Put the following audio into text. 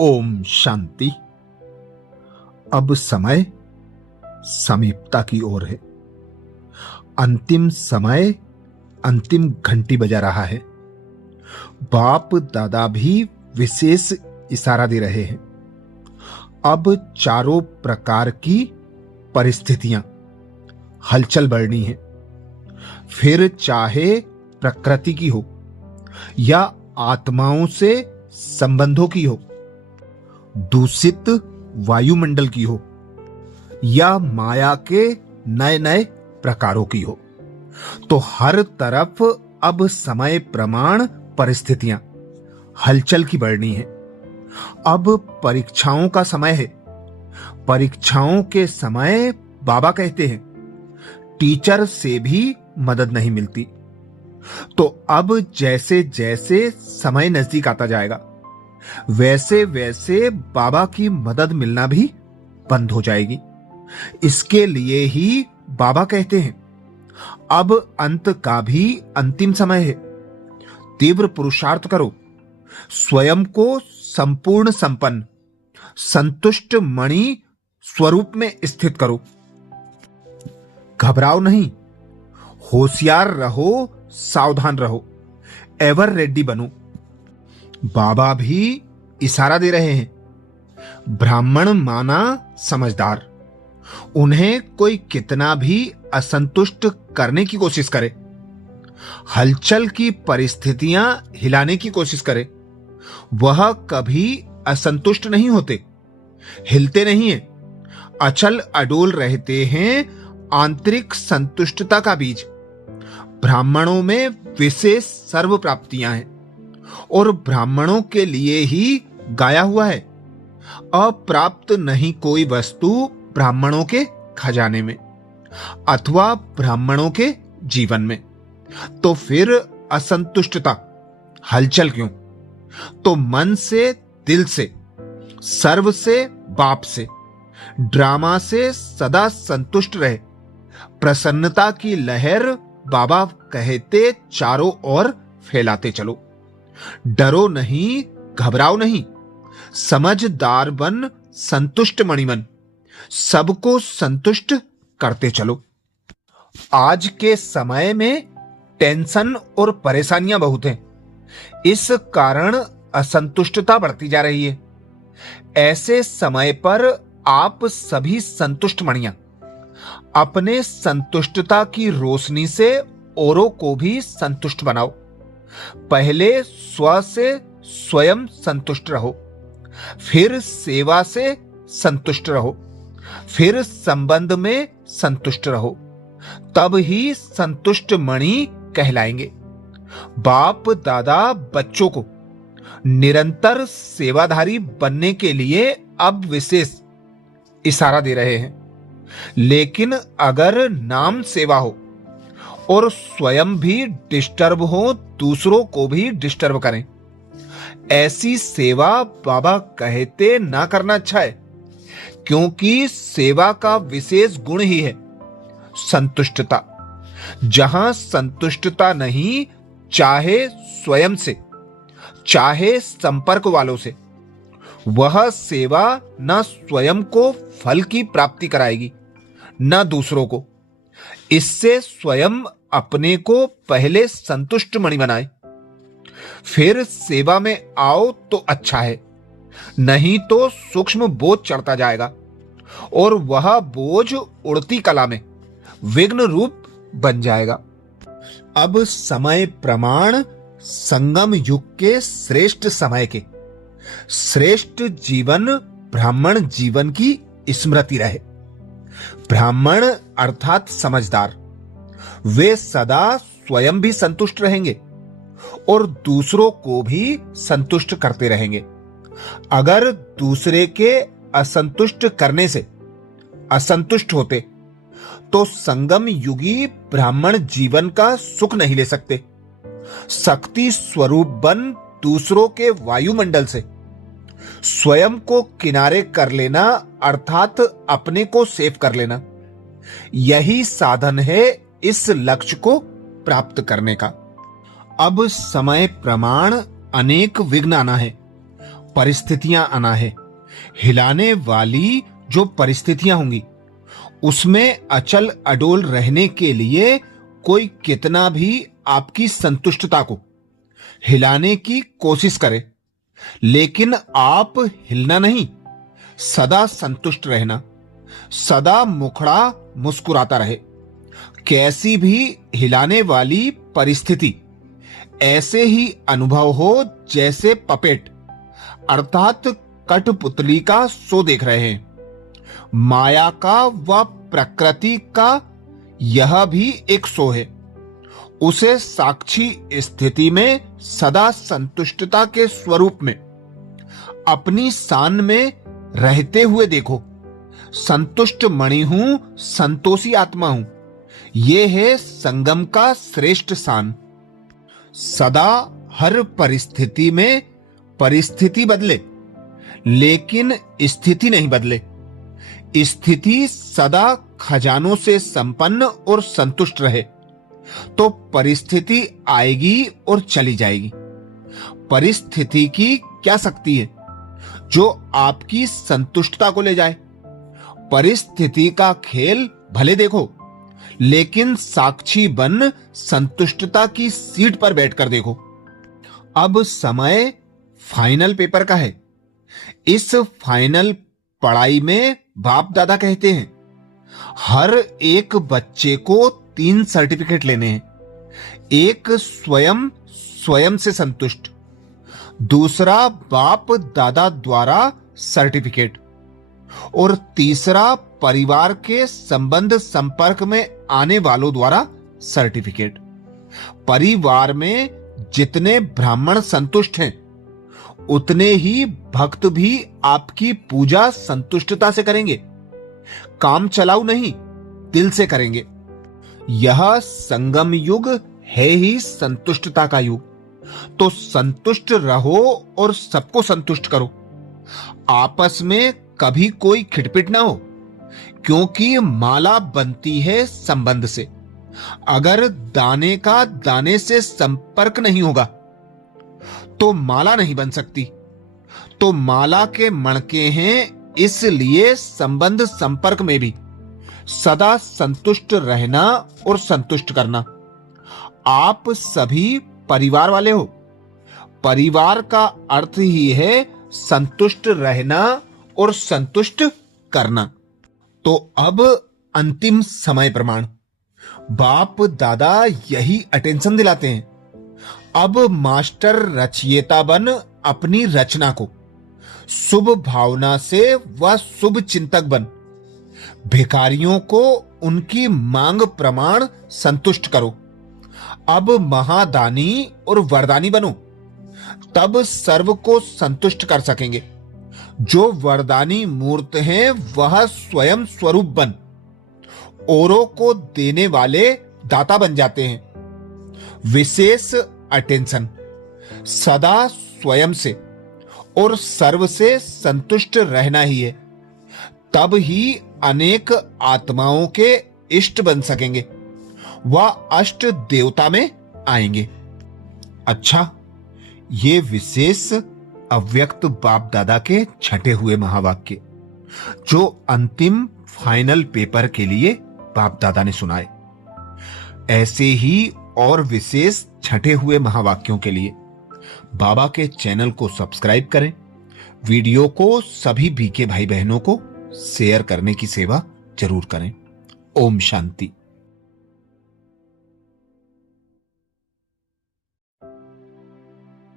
ओम शांति। अब समय समीपता की ओर है। अंतिम समय, अंतिम घंटी बजा रहा है। बाप दादा भी विशेष इशारा दे रहे हैं। अब चारों प्रकार की परिस्थितियां हलचल बढ़नी है। फिर चाहे प्रकृति की हो या आत्माओं से संबंधों की हो, दूषित वायुमंडल की हो या माया के नए नए प्रकारों की हो, तो हर तरफ अब समय प्रमाण परिस्थितियां हलचल की बढ़नी है। अब परीक्षाओं का समय है। परीक्षाओं के समय बाबा कहते हैं टीचर से भी मदद नहीं मिलती। तो अब जैसे जैसे समय नजदीक आता जाएगा, वैसे वैसे बाबा की मदद मिलना भी बंद हो जाएगी। इसके लिए ही बाबा कहते हैं अब अंत का भी अंतिम समय है। तीव्र पुरुषार्थ करो, स्वयं को संपूर्ण संपन्न संतुष्ट मणि स्वरूप में स्थित करो। घबराओ नहीं, होशियार रहो, सावधान रहो, एवर रेडी बनो। बाबा भी इशारा दे रहे हैं। ब्राह्मण माना समझदार, उन्हें कोई कितना भी असंतुष्ट करने की कोशिश करे, हलचल की परिस्थितियां हिलाने की कोशिश करे, वह कभी असंतुष्ट नहीं होते, हिलते नहीं हैं, अचल अडोल रहते हैं। आंतरिक संतुष्टता का बीज ब्राह्मणों में विशेष सर्व प्राप्तियां हैं और ब्राह्मणों के लिए ही गाया हुआ है। अप्राप्त नहीं कोई वस्तु ब्राह्मणों के खजाने में अथवा ब्राह्मणों के जीवन में। तो फिर असंतुष्टता, हलचल क्यों? तो मन से, दिल से, सर्व से, बाप से, ड्रामा से सदा संतुष्ट रहे। प्रसन्नता की लहर बाबा कहते चारों ओर फैलाते चलो। डरो नहीं, घबराओ नहीं, समझदार बन, संतुष्ट मणिमन, सबको संतुष्ट करते चलो। आज के समय में टेंशन और परेशानियां बहुत हैं। इस कारण असंतुष्टता बढ़ती जा रही है। ऐसे समय पर आप सभी संतुष्ट मणियां अपने संतुष्टता की रोशनी से औरों को भी संतुष्ट बनाओ। पहले स्व से स्वयं संतुष्ट रहो, फिर सेवा से संतुष्ट रहो, फिर संबंध में संतुष्ट रहो, तब ही संतुष्ट मणि कहलाएंगे। बाप दादा बच्चों को निरंतर सेवाधारी बनने के लिए अब विशेष इशारा दे रहे हैं। लेकिन अगर नाम सेवा हो और स्वयं भी डिस्टर्ब हो, दूसरों को भी डिस्टर्ब करें, ऐसी सेवा बाबा कहते ना करना अच्छा है। क्योंकि सेवा का विशेष गुण ही है संतुष्टता। जहां संतुष्टता नहीं, चाहे स्वयं से, चाहे संपर्क वालों से, वह सेवा न स्वयं को फल की प्राप्ति कराएगी न दूसरों को। इससे स्वयं अपने को पहले संतुष्ट मणि बनाए, फिर सेवा में आओ तो अच्छा है। नहीं तो सूक्ष्म बोझ चढ़ता जाएगा और वह बोझ उड़ती कला में विघ्न रूप बन जाएगा। अब समय प्रमाण संगम युग के श्रेष्ठ समय के श्रेष्ठ जीवन ब्राह्मण जीवन की स्मृति रहे। ब्राह्मण अर्थात समझदार, वे सदा स्वयं भी संतुष्ट रहेंगे और दूसरों को भी संतुष्ट करते रहेंगे। अगर दूसरे के असंतुष्ट करने से असंतुष्ट होते तो संगम युगी ब्राह्मण जीवन का सुख नहीं ले सकते। शक्ति स्वरूप बन दूसरों के वायुमंडल से स्वयं को किनारे कर लेना अर्थात अपने को सेव कर लेना, यही साधन है इस लक्ष्य को प्राप्त करने का। अब समय प्रमाण अनेक विघ्न आना है परिस्थितियां आना है। हिलाने वाली जो परिस्थितियां होंगी उसमें अचल अडोल रहने के लिए कोई कितना भी आपकी संतुष्टता को हिलाने की कोशिश करे, लेकिन आप हिलना नहीं, सदा संतुष्ट रहना, सदा मुखड़ा मुस्कुराता रहे। कैसी भी हिलाने वाली परिस्थिति ऐसे ही अनुभव हो जैसे पपेट अर्थात कठपुतली का शो देख रहे हैं। माया का व प्रकृति का यह भी एक शो है। उसे साक्षी स्थिति में सदा संतुष्टता के स्वरूप में अपनी शान में रहते हुए देखो। संतुष्ट मणि हूं, संतोषी आत्मा हूं, यह है संगम का श्रेष्ठ शान। सदा हर परिस्थिति में परिस्थिति बदले लेकिन स्थिति नहीं बदले। स्थिति सदा खजानों से संपन्न और संतुष्ट रहे तो परिस्थिति आएगी और चली जाएगी। परिस्थिति की क्या शक्ति है जो आपकी संतुष्टता को ले जाए? परिस्थिति का खेल भले देखो, लेकिन साक्षी बन संतुष्टता की सीट पर बैठकर देखो। अब समय फाइनल पेपर का है। इस फाइनल पढ़ाई में बाप दादा कहते हैं हर एक बच्चे को 3 सर्टिफिकेट लेने हैं। एक स्वयं से संतुष्ट, दूसरा बाप दादा द्वारा सर्टिफिकेट, और तीसरा परिवार के संबंध संपर्क में आने वालों द्वारा सर्टिफिकेट। परिवार में जितने ब्राह्मण संतुष्ट हैं उतने ही भक्त भी आपकी पूजा संतुष्टता से करेंगे। काम चलाऊ नहीं, दिल से करेंगे। यह संगम युग है ही संतुष्टता का युग। तो संतुष्ट रहो और सबको संतुष्ट करो। आपस में कभी कोई खिटपिट ना हो, क्योंकि माला बनती है संबंध से। अगर दाने का दाने से संपर्क नहीं होगा तो माला नहीं बन सकती। तो माला के मणके हैं, इसलिए संबंध संपर्क में भी सदा संतुष्ट रहना और संतुष्ट करना। आप सभी परिवार वाले हो। परिवार का अर्थ ही है संतुष्ट रहना और संतुष्ट करना। तो अब अंतिम समय प्रमाण। बाप दादा यही अटेंशन दिलाते हैं। अब मास्टर रचयिता बन अपनी रचना को शुभ भावना से व शुभ चिंतक बन भिखारियों को उनकी मांग प्रमाण संतुष्ट करो। अब महादानी और वरदानी बनो, तब सर्व को संतुष्ट कर सकेंगे। जो वरदानी मूर्त हैं वह स्वयं स्वरूप बन औरों को देने वाले दाता बन जाते हैं। विशेष अटेंशन सदा स्वयं से और सर्व से संतुष्ट रहना ही है। तब ही अनेक आत्माओं के इष्ट बन सकेंगे, वह अष्ट देवता में आएंगे। अच्छा, ये विशेष अव्यक्त बाप दादा के छठे हुए महावाक्य जो अंतिम फाइनल पेपर के लिए बाप दादा ने सुनाए। ऐसे ही और विशेष छठे हुए महावाक्यों के लिए बाबा के चैनल को सब्सक्राइब करें। वीडियो को सभी बीके भाई बहनों को शेयर करने की सेवा जरूर करें। ओम शांति।